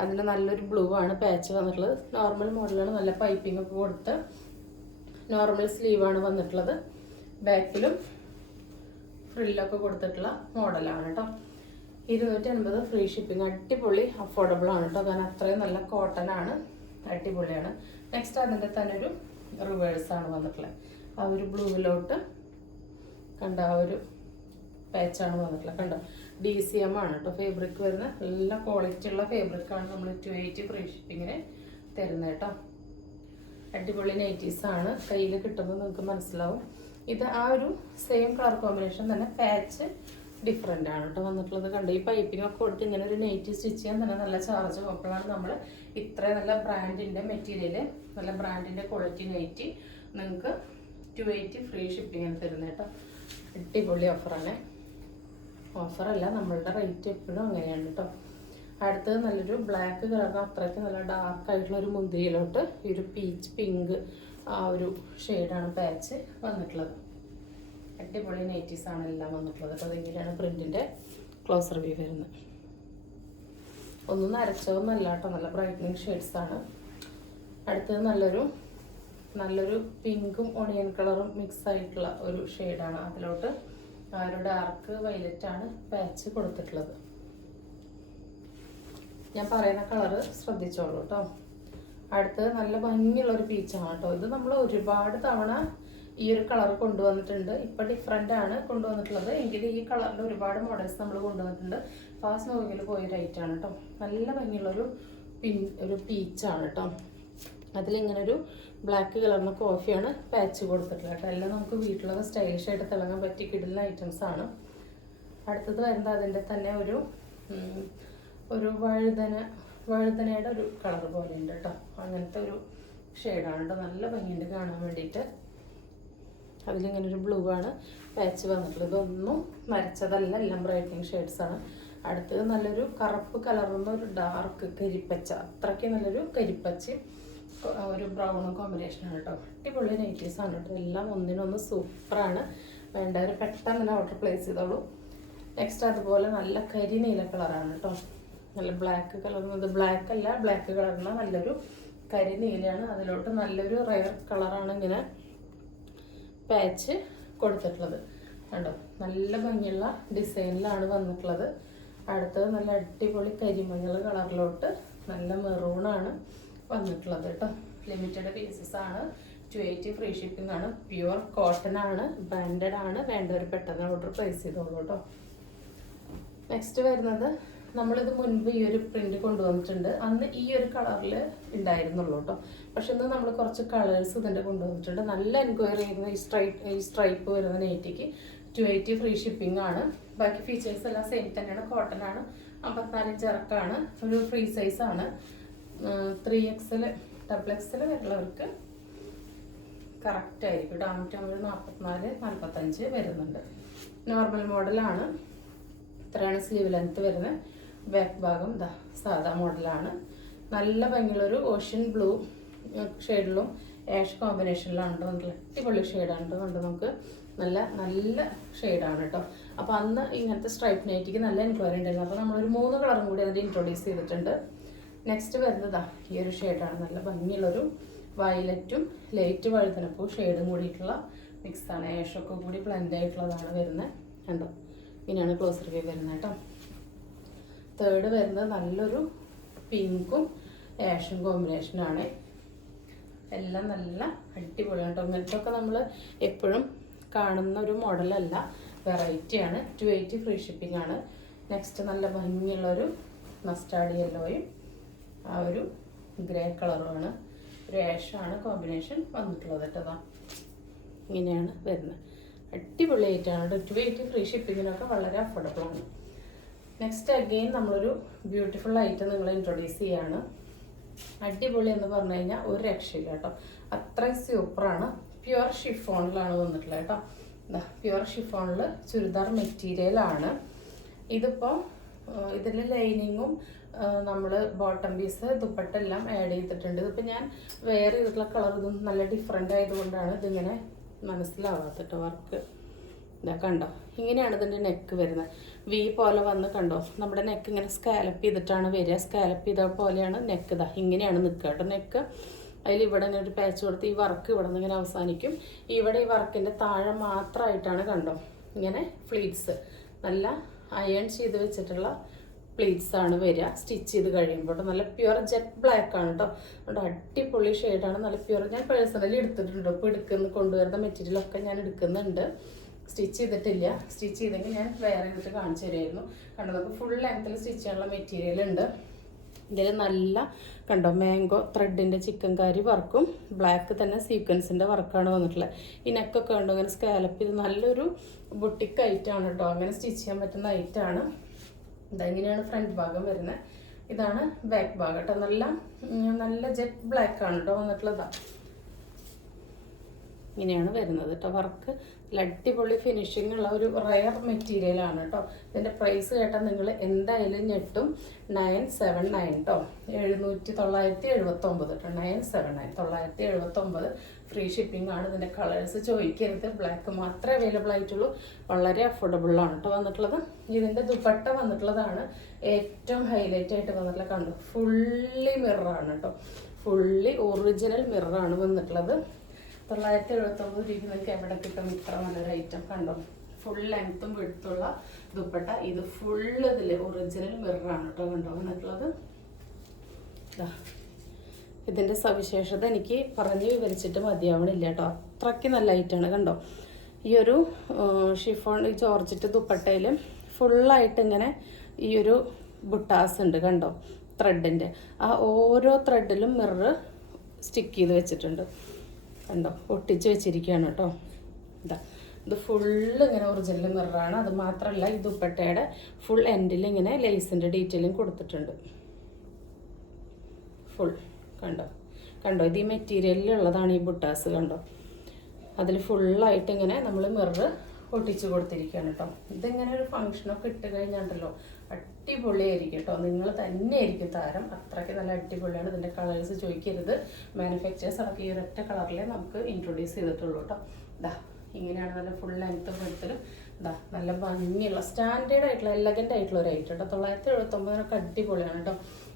അതിന് നല്ലൊരു ബ്ലൂ ആണ് പാച്ച് വന്നിട്ടുള്ളത്. നോർമൽ മോഡലാണ്. നല്ല പൈപ്പിംഗ് ഒക്കെ കൊടുത്ത് നോർമൽ സ്ലീവാണ് വന്നിട്ടുള്ളത്. ബാക്കിലും ഫ്രില്ലൊക്കെ കൊടുത്തിട്ടുള്ള മോഡലാണ് കേട്ടോ. 250 ഫ്രീ ഷിപ്പിംഗ്. അടിപൊളി അഫോർഡബിൾ ആണ് കേട്ടോ. കാരണം അത്രയും നല്ല കോട്ടൺ ആണ്. അടിപൊളിയാണ്. നെക്സ്റ്റ് അതിൻ്റെ തന്നെ ഒരു റിവേഴ്സാണ് വന്നിട്ടുള്ളത്. ആ ഒരു ബ്ലൂവിലോട്ട് കണ്ട ആ ഒരു പാച്ചാണ് വന്നിട്ടുള്ളത്. കണ്ടോ, DCM ആണ് കേട്ടോ ഫാബ്രിക് വരുന്നത്. നല്ല ക്വാളിറ്റി ഉള്ള ഫാബ്രിക്കാണ് നമ്മൾ 280 ഫ്രീ ഷിപ്പിങ്ങിന് തരുന്നത് കേട്ടോ. അടിപൊളി നൈറ്റീസാണ്. കയ്യിൽ കിട്ടുമ്പോൾ നിങ്ങൾക്ക് മനസ്സിലാവും. ഇത് ആ ഒരു സെയിം കളർ കോമ്പിനേഷൻ തന്നെ പാച്ച് ഡിഫറെൻ്റ് ആണ് കേട്ടോ വന്നിട്ടുള്ളത്. കണ്ടോ, ഈ പൈപ്പിംഗ് ഒക്കെ കൊടുത്ത് ഇങ്ങനെ ഒരു നൈറ്റി സ്റ്റിച്ച് ചെയ്യാൻ തന്നെ നല്ല ചാർജ്. അപ്പോഴാണ് നമ്മൾ ഇത്രയും നല്ല ബ്രാൻഡിൻ്റെ മെറ്റീരിയൽ, നല്ല ബ്രാൻഡിൻ്റെ ക്വാളിറ്റി നൈറ്റി നിങ്ങൾക്ക് 280 ഫ്രീ ഷിപ്പിങ്ങിന് തരുന്നത് കേട്ടോ. അടിപൊളി ഓഫറാണ്. ഓഫറല്ല, നമ്മളുടെ റേറ്റ് എപ്പോഴും അങ്ങനെയാണ് കേട്ടോ. അടുത്തത് നല്ലൊരു ബ്ലാക്ക് കളറിന് അത്രയ്ക്ക് നല്ല ഡാർക്ക് ആയിട്ടുള്ള ഒരു മുന്തിരിയിലോട്ട് ഈ ഒരു പീച്ച് പിങ്ക് ആ ഒരു ഷെയ്ഡാണ് പാച്ച് വന്നിട്ടുള്ളത്. അടിപൊളി നൈറ്റീസാണ് എല്ലാം വന്നിട്ടുള്ളത്. അപ്പോൾ അതെങ്ങനെയാണ് പ്രിൻറ്റിൻ്റെ ക്ലോസർ വ്യൂ വരുന്നത്. ഒന്നും നരച്ചതൊന്നല്ല കേട്ടോ, നല്ല ബ്രൈറ്റനിങ് ഷെയ്ഡ്സാണ്. അടുത്തത് നല്ലൊരു പിങ്കും ഓണിയൻ കളറും മിക്സ് ആയിട്ടുള്ള ഒരു ഷെയ്ഡാണ്. അതിലോട്ട് ആ ഒരു ഡാർക്ക് വയലറ്റാണ് പാച്ച് കൊടുത്തിട്ടുള്ളത്. ഞാൻ പറയുന്ന കളറ് ശ്രദ്ധിച്ചോളൂ കേട്ടോ. അടുത്തത് നല്ല ഭംഗിയുള്ളൊരു പീച്ചാണ് കേട്ടോ. ഇത് നമ്മൾ ഒരുപാട് തവണ ഈ ഒരു കളർ കൊണ്ടുവന്നിട്ടുണ്ട്. ഇപ്പം ഡിഫറെൻ്റ് ആണ് കൊണ്ടുവന്നിട്ടുള്ളത്. എങ്കിലും ഈ കളറിൻ്റെ ഒരുപാട് മോഡൽസ് നമ്മൾ കൊണ്ടുവന്നിട്ടുണ്ട്. ഫാസ്റ്റ് മൂവിങ്ങിൽ പോയൊരു ഐറ്റാണ് കേട്ടോ. നല്ല ഭംഗിയുള്ളൊരു ഒരു പീച്ചാണ് കേട്ടോ. അതിലിങ്ങനെ ഒരു ബ്ലാക്ക് കളറിന് കോഫിയാണ് പാച്ച് കൊടുത്തിട്ടുള്ളത് കേട്ടോ. എല്ലാം നമുക്ക് വീട്ടിലൊക്കെ സ്റ്റൈലിഷ് ആയിട്ട് തിളങ്ങാൻ പറ്റി കിടുന്ന ഐറ്റംസ് ആണ്. അടുത്തത് വരുന്നത് അതിൻ്റെ തന്നെ ഒരു വഴുതനയുടെ ഒരു കളർ പോലെ ഉണ്ട് കേട്ടോ. അങ്ങനത്തെ ഒരു ഷെയ്ഡാണ് കേട്ടോ. നല്ല ഭംഗിയുണ്ട് കാണാൻ വേണ്ടിയിട്ട്. അതിലിങ്ങനെ ഒരു ബ്ലൂ ആണ് പാച്ച് വന്നിട്ടുള്ളത്. ഇതൊന്നും മരച്ചതല്ല, എല്ലാം ബ്രൈറ്റനിങ് ഷെയ്ഡ്സാണ്. അടുത്തത് നല്ലൊരു കറുപ്പ് കലർന്ന ഒരു ഡാർക്ക് കരിപ്പച്ച, അത്രയ്ക്ക് നല്ലൊരു കരിപ്പച്ച ഒരു ബ്രൗൺ കോമ്പിനേഷനാണ് കേട്ടോ. അടിപൊളി നൈറ്റീസാണ് കേട്ടോ. എല്ലാം ഒന്നിനൊന്ന് സൂപ്പറാണ്. വേണ്ടവർ പെട്ടെന്ന് തന്നെ ഓർഡർ പ്ലേസ് ചെയ്തോളൂ. നെക്സ്റ്റ് അതുപോലെ നല്ല കരിനീല കളറാണ് കേട്ടോ. നല്ല ബ്ലാക്ക് കളർ, ഇത് ബ്ലാക്ക് അല്ല, ബ്ലാക്ക് കളറിന് നല്ലൊരു കരിനീലയാണ്. അതിലോട്ട് നല്ലൊരു റയർ കളറാണ് ഇങ്ങനെ പാച്ച് കൊടുത്തിട്ടുള്ളത് കണ്ടോ. നല്ല ഭംഗിയുള്ള ഡിസൈനിലാണ് വന്നിട്ടുള്ളത്. അടുത്തത് നല്ല അടിപൊളി കരിമഞ്ഞൾ കളറിലോട്ട് നല്ല മെറൂണാണ് വന്നിട്ടുള്ളത് കേട്ടോ. ലിമിറ്റഡ് പീസസ് ആണ്. 280 ഫ്രീ ഷിപ്പിംഗ് ആണ്. പ്യുവർ കോട്ടൺ ആണ്, ബ്രാൻഡഡ് ആണ്. വേണ്ടവർ പെട്ടെന്ന് ഓർഡർ പ്ലേസ് ചെയ്തോളൂ കേട്ടോ. നെക്സ്റ്റ് വരുന്നത്, നമ്മളിത് മുൻപ് ഈ ഒരു പ്രിന്റ് കൊണ്ടുവന്നിട്ടുണ്ട്. അന്ന് ഈ ഒരു കളറിൽ ഉണ്ടായിരുന്നുള്ളൂ കേട്ടോ. പക്ഷെ ഇന്ന് നമ്മൾ കുറച്ച് കളേഴ്സ് ഇതിൻ്റെ കൊണ്ടുവന്നിട്ടുണ്ട്. നല്ല എൻക്വയറി ചെയ്യുന്ന ഈ സ്ട്രൈപ്പ് വരുന്ന നൈറ്റിക്ക് 280 ഫ്രീ ഷിപ്പിംഗ് ആണ്. ബാക്കി ഫീച്ചേഴ്സ് എല്ലാം സെയിം തന്നെയാണ്. കോട്ടൺ ആണ്, 54 ഇഞ്ച് ഇറക്കാണ്, ഒരു ഫ്രീ സൈസ് ആണ്. 3XL XXL വരുന്നവർക്ക് കറക്റ്റ് ആയിരിക്കും. 44, 45 വരുന്നുണ്ട്. നോർമൽ മോഡലാണ്. ഇത്രയാണ് സ്ലീവ് ലെങ്ത് വരുന്നത്. ബാക്ക് ഭാഗം ഇതാ സാധാ മോഡലാണ്. നല്ല ഭംഗിയുള്ളൊരു ഓഷ്യൻ ബ്ലൂ ഷെയ്ഡിലും ആഷ് കോമ്പിനേഷനിലാണ് കേട്ടോ. അടിപൊളി ഷെയ്ഡാണ് കേട്ടോ. കണ്ട് നമുക്ക് നല്ല നല്ല ഷെയ്ഡാണ് കേട്ടോ. അപ്പോൾ അന്ന് ഇങ്ങനത്തെ സ്ട്രൈപ്പ് നൈറ്റിക്ക് നല്ല എൻക്വയറി ഉണ്ടായിരുന്നു. അപ്പോൾ നമ്മളൊരു 3 കളറും കൂടി അതിൻ്റെ ഇൻട്രൊഡ്യൂസ് ചെയ്തിട്ടുണ്ട്. നെക്സ്റ്റ് വരുന്നതാ ഈ ഒരു ഷെയ്ഡാണ്. നല്ല ഭംഗിയുള്ളൊരു വയലറ്റും ലൈറ്റ് വഴുതനപ്പൂ ഷെയ്ഡും കൂടിയിട്ടുള്ള മിക്സാണ്. ആഷൊക്കെ കൂടി ബ്ലെൻഡ് ആയിട്ടുള്ളതാണ് വരുന്നത് കണ്ടോ. ഇങ്ങനെയാണ് ക്ലോസർ വ്യൂ വരുന്നത് കേട്ടോ. തേർഡ് വരുന്നത് നല്ലൊരു പിങ്കും ആഷും കോമ്പിനേഷനാണ്. എല്ലാം നല്ല അടിപൊളിയാണ് കേട്ടോ. ഇങ്ങനത്തെ ഒക്കെ നമ്മൾ എപ്പോഴും കാണുന്ന ഒരു മോഡലല്ല, വെറൈറ്റിയാണ്. 280 ഫ്രീ ഷിപ്പിംഗ് ആണ്. നെക്സ്റ്റ് നല്ല ഭംഗിയുള്ളൊരു മസ്റ്റാർഡ് യെല്ലോയും ആ ഒരു ഗ്രേ കളറുമാണ്, ഒരു ആഷാണ് കോമ്പിനേഷൻ വന്നിട്ടുള്ളത് കേട്ടോ. ഇങ്ങനെയാണ് വരുന്നത്. അടിപൊളിയായിട്ടാണ്. 280 ഫ്രീ ഷിപ്പിങ്ങിനൊക്കെ വളരെ അഫോർഡബിൾ ആണ്. നെക്സ്റ്റ് അഗെയിൻ നമ്മളൊരു ബ്യൂട്ടിഫുൾ ഐറ്റം നിങ്ങളെ ഇൻട്രൊഡ്യൂസ് ചെയ്യാണ്. അടിപൊളി എന്ന് പറഞ്ഞു കഴിഞ്ഞാൽ ഒരു രക്ഷയില്ല കേട്ടോ. അത്രയും സൂപ്പറാണ്. പ്യുവർ ഷിഫോണിലാണ് വന്നിട്ടുള്ളത് കേട്ടോ. പ്യുവർ ഷിഫോണിൽ ചുരിദാർ മെറ്റീരിയലാണ്. ഇതിപ്പോൾ ഇതിൽ ലൈനിങ്ങും നമ്മൾ ബോട്ടം പീസ് ദുപ്പട്ടെല്ലാം ആഡ് ചെയ്തിട്ടുണ്ട്. ഇതിപ്പോൾ ഞാൻ വെയർ ചെയ്തിട്ടുള്ള കളർ ഇതും നല്ല ഡിഫറെൻ്റ് ആയതുകൊണ്ടാണ് ഇതിങ്ങനെ മനസ്സിലാവാത്തിട്ട് വർക്ക്. ഇതാ കണ്ടോ, ഇങ്ങനെയാണ് ഇതിൻ്റെ നെക്ക് വരുന്നത്. വി പോലെ വന്ന് കണ്ടോ, നമ്മുടെ നെക്ക് ഇങ്ങനെ സ്കാലപ്പ് ചെയ്തിട്ടാണ് വരിക. സ്കാലപ്പ് ചെയ്ത പോലെയാണ് നെക്ക്. ഇതാ ഇങ്ങനെയാണ് നിൽക്കുക കേട്ടോ നെക്ക്. അതിൽ ഇവിടെ ഇങ്ങനെ ഒരു പാച്ച് കൊടുത്ത് ഈ വർക്ക് ഇവിടെ നിന്ന് ഇങ്ങനെ അവസാനിക്കും. ഇവിടെ ഈ വർക്കിൻ്റെ താഴെ മാത്രമായിട്ടാണ് കണ്ടോ ഇങ്ങനെ ഫ്ലീറ്റ്സ്, നല്ല അയൺ ചെയ്ത് വെച്ചിട്ടുള്ള പ്ലീറ്റ്സ് ആണ് വരിക സ്റ്റിച്ച് ചെയ്ത് കഴിയുമ്പോൾ. നല്ല പ്യുവർ ജെറ്റ് ബ്ലാക്ക് ആണ് കേട്ടോ. അതുകൊണ്ട് അടിപൊളി ഷെയ്ഡാണ്. നല്ല പ്യുവർ. ഞാൻ പേഴ്സണലി എടുത്തിട്ടുണ്ട്. ഇപ്പോൾ കൊണ്ടുവരുന്ന മെറ്റീരിയലൊക്കെ ഞാൻ എടുക്കുന്നുണ്ട്. സ്റ്റിച്ച് ചെയ്തിട്ടില്ല. സ്റ്റിച്ച് ചെയ്തെങ്കിൽ ഞാൻ വെയർ ചെയ്തിട്ട് കാണിച്ചു തരുമായിരുന്നു. കണ്ടോ, നമുക്ക് ഫുൾ ലെങ്ത്തിൽ സ്റ്റിച്ച് ചെയ്യാനുള്ള മെറ്റീരിയൽ ഉണ്ട്. ഇതിൽ നല്ല കണ്ടോ മാംഗോ ത്രെഡിൻ്റെ ചിക്കൻ കാരി വർക്കും ബ്ലാക്ക് തന്നെ സീക്വൻസിൻ്റെ വർക്കാണ് വന്നിട്ടുള്ളത്. ഈ നെക്കൊക്കെ ഉണ്ടോ അങ്ങനെ സ്കാലപ്പ് ചെയ്ത് നല്ലൊരു ബുട്ടിക്ക് ഐറ്റാണ് കേട്ടോ. അങ്ങനെ സ്റ്റിച്ച് ചെയ്യാൻ പറ്റുന്ന ഐറ്റാണ്. ഇതെങ്ങനെയാണ് ഫ്രണ്ട് ഭാഗം വരുന്നത്. ഇതാണ് ബാക്ക് ഭാഗം കേട്ടോ. നല്ല ജെറ്റ് ബ്ലാക്ക് ആണ് കേട്ടോ വന്നിട്ടുള്ളതാണ്. ഇങ്ങനെയാണ് വരുന്നത് കേട്ടോ. വർക്ക് അടിപൊളി ഫിനിഷിംഗ് ഉള്ള ഒരു റയർ മെറ്റീരിയലാണ് കേട്ടോ. ഇതിൻ്റെ പ്രൈസ് കേട്ടാൽ നിങ്ങൾ എന്തായാലും ഞെട്ടും. 979 കേട്ടോ. 979 കേട്ടോ. 979 ഫ്രീ ഷിപ്പിംഗ് ആണ്. ഇതിൻ്റെ കളേഴ്സ് ചോദിക്കരുത്. ബ്ലാക്ക് മാത്രമേ അവൈലബിൾ ആയിട്ടുള്ളൂ. വളരെ അഫോർഡബിളാണ് കേട്ടോ വന്നിട്ടുള്ളത്. ഇതിൻ്റെ ദുപ്പട്ട വന്നിട്ടുള്ളതാണ് ഏറ്റവും ഹൈലൈറ്റ് ആയിട്ട് വന്നിട്ടുള്ളത്. കണ്ടു, ഫുള്ളി മിററാണ് കേട്ടോ. ഫുള്ളി ഒറിജിനൽ മിററാണ് വന്നിട്ടുള്ളത്. 979 രൂപ നിങ്ങൾക്ക് എവിടെ കിട്ടും ഇത്ര നല്ലൊരു ഐറ്റം. കണ്ടോ, ഫുൾ ലെങ്ത്തും വിടുത്തുള്ള ദുപ്പട്ട. ഇത് ഫുള്ള് ഇതിൽ ഒറിജിനൽ മിററാണ് കേട്ടോ കണ്ടോ വന്നിട്ടുള്ളത്. ഇതിൻ്റെ സവിശേഷത എനിക്ക് പറഞ്ഞ് വിവരിച്ചിട്ട് മതിയാവണില്ല കേട്ടോ. അത്രയ്ക്ക് നല്ല ഐറ്റമാണ്. കണ്ടോ, ഈ ഒരു ഷിഫോൺ ജോർജറ്റ് ദുപ്പട്ടയിൽ ഫുള്ളായിട്ട് ഇങ്ങനെ ഈ ഒരു ബുട്ടാസ് ഉണ്ട് കണ്ടോ ത്രെഡിൻ്റെ. ആ ഓരോ ത്രെഡിലും മിറർ സ്റ്റിക്ക് ചെയ്ത് വെച്ചിട്ടുണ്ട് കണ്ടോ, ഒട്ടിച്ച് വെച്ചിരിക്കുകയാണ് കേട്ടോ. ഇത് ഫുള്ള് ഇങ്ങനെ ഒറിജിനൽ മിററാണ്. അത് മാത്രമല്ല ഈ ദുപ്പട്ടയുടെ ഫുൾ എൻഡിൽ ഇങ്ങനെ ലേസിൻ്റെ ഡീറ്റെയിലിംഗ് കൊടുത്തിട്ടുണ്ട്. ഫുൾ കണ്ടോ ഇത് ഈ മെറ്റീരിയലിലുള്ളതാണ് ഈ ബുട്ടാസ് കണ്ടോ. അതിൽ ഫുള്ളായിട്ട് ഇങ്ങനെ നമ്മൾ മിറർ ഒട്ടിച്ച് കൊടുത്തിരിക്കുകയാണ് കേട്ടോ. ഇതിങ്ങനെ ഒരു ഫങ്ഷനൊക്കെ ഇട്ട് കഴിഞ്ഞാണ്ടല്ലോ അടിപൊളിയായിരിക്കും കേട്ടോ. നിങ്ങൾ തന്നെ ആയിരിക്കും താരം. അത്രയ്ക്ക് നല്ല അടിപൊളിയാണ്. ഇതിൻ്റെ കളേഴ്സ് ചോദിക്കരുത്. മാനുഫാക്ചേഴ്സ് അടക്കം ഈ ഒരൊറ്റ കളറിലേ നമുക്ക് ഇൻട്രൊഡ്യൂസ് ചെയ്തിട്ടുള്ളൂ കേട്ടോ. ഇങ്ങനെയാണ് നല്ല ഫുൾ ലെങ്ത്തും എടുത്തലും ഇതാ നല്ല ഭംഗിയുള്ള സ്റ്റാൻഡേർഡ് ആയിട്ടുള്ള എലഗൻ്റ് ആയിട്ടുള്ള ഒരു ഐറ്റം കേട്ടോ. 979 അടിപൊളിയാണ് കേട്ടോ.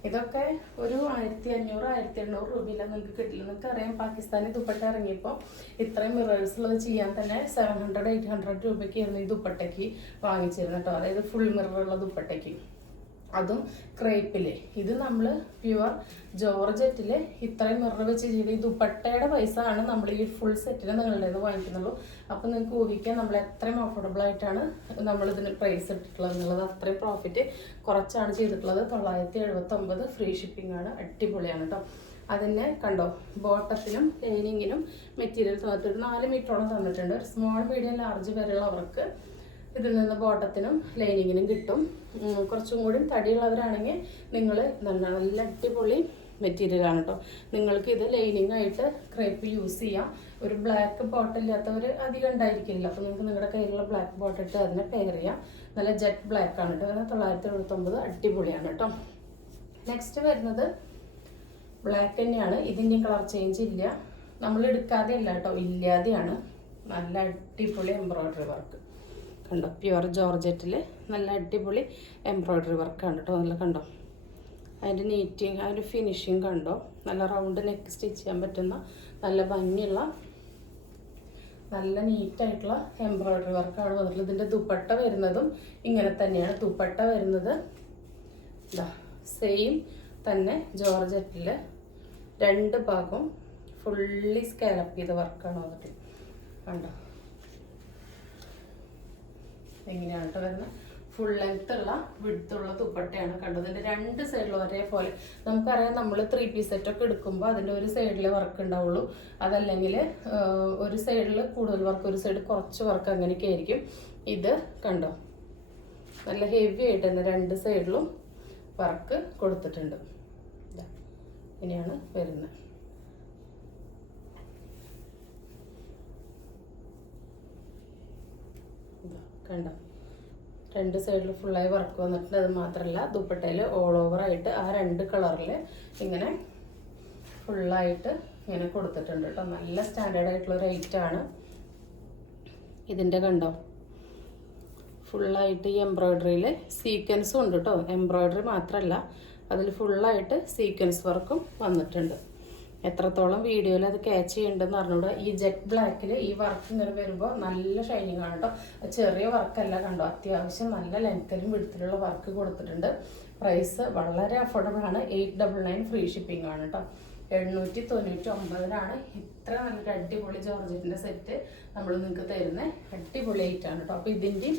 ഇതൊക്കെ ഒരു 1500 1800 രൂപയില്ല നിങ്ങൾക്ക് കിട്ടില്ല. നിങ്ങൾക്ക് അറിയാം പാകിസ്ഥാനി ദുപ്പട്ട ഇറങ്ങിയപ്പോൾ ഇത്രയും മിറേഴ്സ് ഉള്ളത് ചെയ്യാൻ തന്നെ 700 800 രൂപയ്ക്കായിരുന്നു ഈ ദുപ്പട്ടയ്ക്ക് വാങ്ങിച്ചിരുന്നത് കേട്ടോ. അതായത് ഫുൾ മിററുള്ള ദുപ്പട്ടയ്ക്ക്, അതും ക്രേപ്പില്. ഇത് നമ്മൾ പ്യുവർ ജോർജറ്റില് ഇത്രയും മിറർ വെച്ച് ചെയ്ത് ഈ ദുപ്പട്ടയുടെ പൈസ ആണ് നമ്മൾ ഈ ഫുൾ സെറ്റിന് നിങ്ങളുടെ നിന്ന് വാങ്ങിക്കുന്നുള്ളൂ. അപ്പം നിങ്ങൾക്ക് ഊഹിക്കാൻ നമ്മൾ എത്രയും അഫോർഡബിൾ ആയിട്ടാണ് നമ്മളിതിന് പ്രൈസ് ഇട്ടിട്ടുള്ളത് എന്നുള്ളത്. അത്രയും പ്രോഫിറ്റ് കുറച്ചാണ് ചെയ്തിട്ടുള്ളത്. 979 ഫ്രീ ഷിപ്പിംഗ് ആണ്. അടിപൊളിയാണ് കേട്ടോ. അതിനെ കണ്ടോ, ബോട്ടത്തിനും ലൈനിങ്ങിനും മെറ്റീരിയൽ തന്നിട്ട് 4 മീറ്ററോളം തന്നിട്ടുണ്ട്. സ്മോൾ മീഡിയം ലാർജ് വരെയുള്ളവർക്ക് ഇതിൽ നിന്ന് ബോട്ടത്തിനും ലൈനിങ്ങിനും കിട്ടും. കുറച്ചും കൂടി തടിയുള്ളവരാണെങ്കിൽ നിങ്ങൾ നല്ല അടിപൊളി മെറ്റീരിയലാണ് കേട്ടോ. നിങ്ങൾക്ക് ഇത് ലൈനിങ് ആയിട്ട് ക്രേപ്പ് യൂസ് ചെയ്യാം. ഒരു ബ്ലാക്ക് ബോട്ടം ഇല്ലാത്തവർ അധികം ഉണ്ടായിരിക്കില്ല. അപ്പോൾ നിങ്ങൾക്ക് നിങ്ങളുടെ കയ്യിലുള്ള ബ്ലാക്ക് ബോട്ടം ഇട്ട് അതിനെ പെയർ ചെയ്യാം. നല്ല ജെറ്റ് ബ്ലാക്ക് ആണ് കേട്ടോ. 979 അടിപൊളിയാണ് കേട്ടോ. നെക്സ്റ്റ് വരുന്നത് ബ്ലാക്ക് തന്നെയാണ്. ഇതിൻ്റെയും കളർ ചേഞ്ച് ഇല്ല. നമ്മൾ എടുക്കാതെ അല്ല കേട്ടോ, ഇല്ലാതെയാണ്. നല്ല അടിപൊളി എംബ്രോയ്ഡറി വർക്ക് കണ്ടോ. പ്യുവർ ജോർജറ്റിൽ നല്ല അടിപൊളി എംബ്രോയ്ഡറി വർക്കാണ് കേട്ടോ. നല്ല കണ്ടോ അതിൻ്റെ നീറ്റിങ്, അതിൻ്റെ ഫിനിഷിങ് കണ്ടോ. നല്ല റൗണ്ട് നെക്ക് സ്റ്റിച്ച് ചെയ്യാൻ പറ്റുന്ന നല്ല ഭംഗിയുള്ള നല്ല നീറ്റായിട്ടുള്ള എംബ്രോയ്ഡറി വർക്കാണ് വന്നിട്ടുള്ളത്. ഇതിൻ്റെ ദുപ്പട്ട വരുന്നതും ഇങ്ങനെ തന്നെയാണ്. ദുപ്പട്ട വരുന്നത് ഇതാ സെയിം തന്നെ ജോർജറ്റിൽ 2 ഭാഗവും ഫുള്ളി സ്കാലപ്പ് ചെയ്ത വർക്കാണ് വന്നിട്ട് കണ്ടോ. എങ്ങനെയാണ് കേട്ടോ വരുന്നത്. ഫുൾ ലെങ്ത് ഉള്ള വിഡ്ത്തുള്ള ദുപ്പട്ടയാണ് കണ്ടത്. ഇതിൻ്റെ 2 സൈഡിലും ഒരേപോലെ. നമുക്കറിയാം നമ്മൾ 3 പീസ് സെറ്റൊക്കെ എടുക്കുമ്പോൾ അതിൻ്റെ ഒരു സൈഡിൽ വർക്ക് ഉണ്ടാവുള്ളൂ. അതല്ലെങ്കിൽ ഒരു സൈഡിൽ കൂടുതൽ വർക്ക്, ഒരു സൈഡ് കുറച്ച് വർക്ക്, അങ്ങനെയൊക്കെ ആയിരിക്കും. ഇത് കണ്ടോ നല്ല ഹെവി ആയിട്ട് തന്നെ 2 സൈഡിലും വർക്ക് കൊടുത്തിട്ടുണ്ട്. ഇങ്ങനെയാണ് വരുന്നത്. കണ്ടോ 2 സൈഡിൽ ഫുള്ളായി വർക്ക് വന്നിട്ടുണ്ട്. അത് മാത്രമല്ല ദുപ്പട്ടയിൽ ഓൾ ഓവർ ആയിട്ട് ആ 2 കളറിൽ ഇങ്ങനെ ഫുള്ളായിട്ട് ഇങ്ങനെ കൊടുത്തിട്ടുണ്ട് കേട്ടോ. നല്ല സ്റ്റാൻഡേർഡ് ആയിട്ടുള്ള ഒരു ഐറ്റമാണ്. ഇതിൻ്റെ കണ്ടോ ഫുള്ളായിട്ട് ഈ എംബ്രോയ്ഡറിയിൽ സീക്വൻസും ഉണ്ട് കേട്ടോ. എംബ്രോയ്ഡറി മാത്രമല്ല അതിൽ ഫുള്ളായിട്ട് സീക്വൻസ് വർക്കും വന്നിട്ടുണ്ട്. എത്രത്തോളം വീഡിയോയിൽ അത് ക്യാച്ച് ചെയ്യേണ്ടതെന്ന് അറിഞ്ഞൂടാ. ഈ ജെറ്റ് ബ്ലാക്കിൽ ഈ വർക്ക് ഇങ്ങനെ വരുമ്പോൾ നല്ല ഷൈനിങ് ആണ് കേട്ടോ. ചെറിയ വർക്കല്ല കണ്ടോ, അത്യാവശ്യം നല്ല ലെങ്ത്തിലും വിഡ്ത്തിലുള്ള വർക്ക് കൊടുത്തിട്ടുണ്ട്. പ്രൈസ് വളരെ അഫോർഡബിൾ ആണ്. 899 ഫ്രീ ഷിപ്പിംഗ് ആണ് കേട്ടോ. 799 ഇത്ര നല്ലൊരു അടിപൊളി ജോർജറ്റിൻ്റെ സെറ്റ് നമ്മൾ നിങ്ങൾക്ക് തരുന്ന അടിപൊളി ഐറ്റാണ് കേട്ടോ. അപ്പോൾ ഇതിൻ്റെയും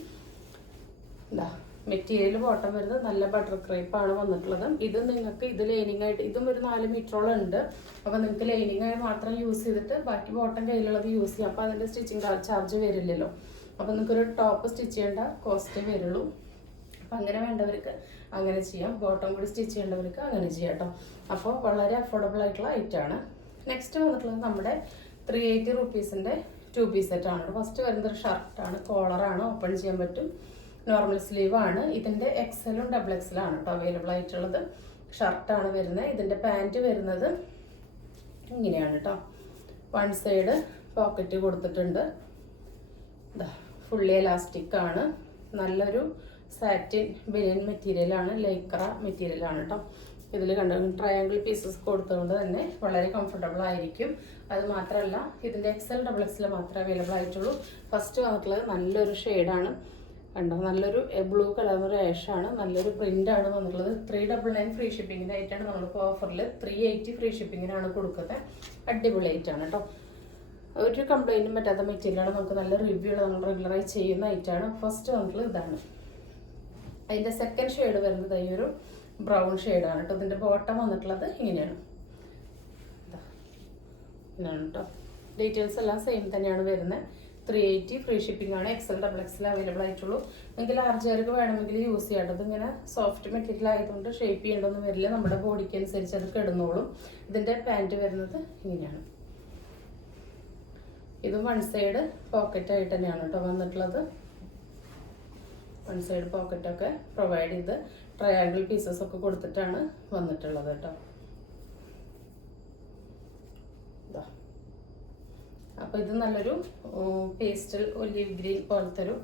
എന്താ മെറ്റീരിയൽ ബോട്ടം വരുന്നത് നല്ല ബട്ടർ ക്രേപ്പാണ് വന്നിട്ടുള്ളത്. ഇത് നിങ്ങൾക്ക് ഇത് ലൈനിങ് ആയിട്ട് ഇതും ഒരു 4 മീറ്ററോളം ഉണ്ട്. അപ്പോൾ നിങ്ങൾക്ക് ലൈനിങ് ആയി മാത്രം യൂസ് ചെയ്തിട്ട് ബാക്കി ബോട്ടം കയ്യിലുള്ളത് യൂസ് ചെയ്യാം. അപ്പോൾ അതിൻ്റെ സ്റ്റിച്ചിങ് ചാർജ് വരില്ലല്ലോ. അപ്പോൾ നിങ്ങൾക്കൊരു ടോപ്പ് സ്റ്റിച്ച് ചെയ്യേണ്ട കോസ്റ്റേ വരുള്ളൂ. അപ്പോൾ അങ്ങനെ വേണ്ടവർക്ക് അങ്ങനെ ചെയ്യാം. ബോട്ടം കൂടി സ്റ്റിച്ച് ചെയ്യേണ്ടവർക്ക് അങ്ങനെ ചെയ്യാം കേട്ടോ. അപ്പോൾ വളരെ അഫോർഡബിൾ ആയിട്ടുള്ള ഐറ്റമാണ്. നെക്സ്റ്റ് വന്നിട്ടുള്ളത് നമ്മുടെ 380 റുപ്പീസിൻ്റെ 2 പീസ് സെറ്റാണ്. ഫസ്റ്റ് വരുന്നത് ഒരു ഷർട്ടാണ്. കോളറാണ്, ഓപ്പൺ ചെയ്യാൻ പറ്റും. നോർമൽ സ്ലീവ് ആണ്. ഇതിൻ്റെ എക്സലും ഡബിൾ എക്സലും ആണ് കേട്ടോ അവൈലബിൾ ആയിട്ടുള്ളത്. ഷർട്ടാണ് വരുന്നത്. ഇതിൻ്റെ പാൻറ്റ് വരുന്നത് ഇങ്ങനെയാണ് കേട്ടോ. 1 സൈഡ് പോക്കറ്റ് കൊടുത്തിട്ടുണ്ട്. ഫുള്ളി എലാസ്റ്റിക് ആണ്. നല്ലൊരു സാറ്റിൻ ബനിയൻ മെറ്റീരിയലാണ്, ലൈക്ര മെറ്റീരിയലാണ് കേട്ടോ. ഇതിൽ കണ്ട ട്രയാങ്കിൾ പീസസ് കൊടുത്തുകൊണ്ട് തന്നെ വളരെ കംഫർട്ടബിൾ ആയിരിക്കും. അത് മാത്രമല്ല ഇതിൻ്റെ എക്സൽ ഡബിൾ എക്സൽ മാത്രമേ അവൈലബിൾ ആയിട്ടുള്ളൂ. ഫസ്റ്റ് വന്നിട്ടുള്ളത് നല്ലൊരു ഷെയ്ഡാണ് കണ്ടോ. നല്ലൊരു ബ്ലൂ കളർ ആഷാണ്. നല്ലൊരു പ്രിൻ്റാണ് വന്നിട്ടുള്ളത്. 399 ഫ്രീ ഷിപ്പിങ്ങിൻ്റെ ആയിട്ടാണ് നമ്മളിപ്പോൾ ഓഫറിൽ 380 ഫ്രീ ഷിപ്പിങ്ങിനാണ് കൊടുക്കുന്നത്. അടിപൊളി ആയിട്ടാണ് കേട്ടോ. ഒരു കംപ്ലൈൻറ്റും പറ്റാത്ത മെറ്റീരിയലാണ്. നമുക്ക് നല്ല റിവ്യൂ ഉള്ള നമ്മൾ റെഗുലറായി ചെയ്യുന്ന ഐറ്റാണ്. ഫസ്റ്റ് വന്നിട്ടുള്ളത് ഇതാണ്. അതിൻ്റെ സെക്കൻഡ് ഷെയ്ഡ് വരുന്നത് ഈ ഒരു ബ്രൗൺ ഷെയ്ഡാണ് കേട്ടോ. ഇതിൻ്റെ ബോട്ടം വന്നിട്ടുള്ളത് ഇങ്ങനെയാണ്. ഇങ്ങനെയാണ് കേട്ടോ. ഡീറ്റെയിൽസ് എല്ലാം സെയിം തന്നെയാണ് വരുന്നത്. 380 ഫ്രീ ഷിപ്പിംഗ് ആണ്. എക്സൽ ഡബിൾ എക്സൽ അവൈലബിൾ ആയിട്ടുള്ളൂ. നിങ്ങൾക്ക് ലാർജുകാർക്ക് വേണമെങ്കിൽ യൂസ് ചെയ്യേണ്ടത്. ഇങ്ങനെ സോഫ്റ്റ് മെറ്റീരിയൽ ആയതുകൊണ്ട് ഷേപ്പ് ചെയ്യേണ്ടതൊന്നും വരില്ല. നമ്മുടെ ബോഡിക്ക് അനുസരിച്ച് അത് കിടന്നോളും. ഇതിൻ്റെ പാൻറ്റ് വരുന്നത് ഇങ്ങനെയാണ്. ഇതും 1 സൈഡ് പോക്കറ്റ് ആയിട്ട് തന്നെയാണ് കേട്ടോ വന്നിട്ടുള്ളത്. 1 സൈഡ് പോക്കറ്റൊക്കെ പ്രൊവൈഡ് ചെയ്ത് ട്രയാങ്കിൾ പീസസ് ഒക്കെ കൊടുത്തിട്ടാണ് വന്നിട്ടുള്ളത് കേട്ടോ. അപ്പോൾ ഇത് നല്ലൊരു പേസ്റ്റൽ ഒലിവ് ഗ്രീൻ പോലത്തെ ഒരു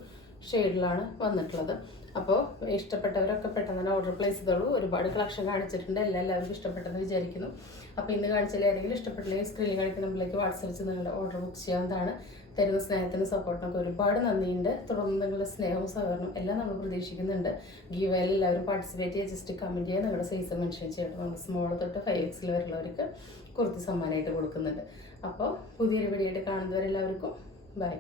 ഷെയ്ഡിലാണ് വന്നിട്ടുള്ളത്. അപ്പോൾ ഇഷ്ടപ്പെട്ടവരൊക്കെ പെട്ടെന്ന് തന്നെ ഓർഡർ പ്ലേസ് ചെയ്തോളൂ. ഒരുപാട് കളക്ഷൻ കാണിച്ചിട്ടുണ്ട്, എല്ലാവർക്കും ഇഷ്ടപ്പെട്ടെന്ന് വിചാരിക്കുന്നു. അപ്പോൾ ഇന്ന് കാണിച്ചാൽ ഏതെങ്കിലും ഇഷ്ടപ്പെട്ടില്ലെങ്കിൽ സ്ക്രീനിൽ കാണിക്കുന്ന നമ്പറിലേക്ക് വാട്സപ്പ് ചെയ്ത് നിങ്ങളുടെ ഓർഡർ ബുക്ക് ചെയ്യാവുന്നതാണ്. തരുന്ന സ്നേഹത്തിനും സപ്പോർട്ടിനൊക്കെ ഒരുപാട് നന്ദിയുണ്ട്. തുടർന്ന് നിങ്ങളുടെ സ്നേഹവും സഹകരണവും എല്ലാം നമ്മൾ പ്രതീക്ഷിക്കുന്നുണ്ട്. ഗീവയിൽ എല്ലാവരും പാർട്ടിസിപ്പേറ്റ് ചെയ്യുക, ജസ്റ്റ് കമൻറ്റ് ചെയ്യുക, നിങ്ങളുടെ സൈസ് മെൻഷൻ ചെയ്യണം. നമ്മൾ സ്മോൾ തൊട്ട് 5XL വരെയുള്ളവർക്ക് കുർത്തി സമ്മാനമായിട്ട് കൊടുക്കുന്നുണ്ട്. അപ്പോൾ പുതിയൊരു വീഡിയോ ആയിട്ട് കാണുന്നവരെല്ലാവർക്കും ബൈ.